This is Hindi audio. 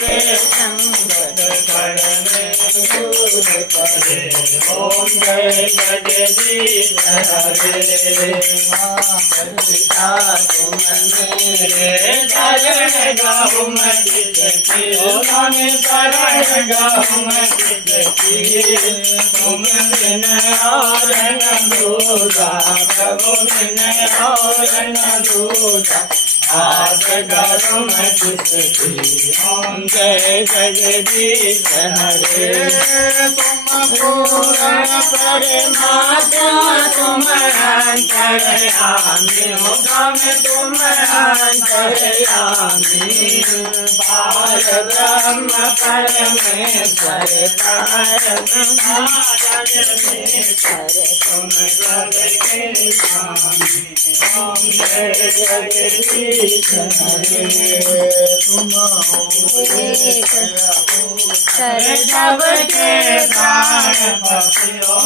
के संगत करने दूर करे। ओम जय जगदीश हरे। पिता तुम मेरे शरण गाऊं मैं किसकी, स्वामी शरण गाऊं मैं किसकी। तुम बिन और न दूजा, प्रभु बिन और न दूजा, आज करूं मैं किसकी। ओम जय जगदीश हरे। तुम पूर्ण परमात्मा तुम अंतर्यामी हो, तुम अंतर्यामी। पार ब्रह्म परमेश्वर परमेश्वर तुम सबके स्वामी। ओम जय जगदीश हरे। तुम एक सबके प्राणपति हो।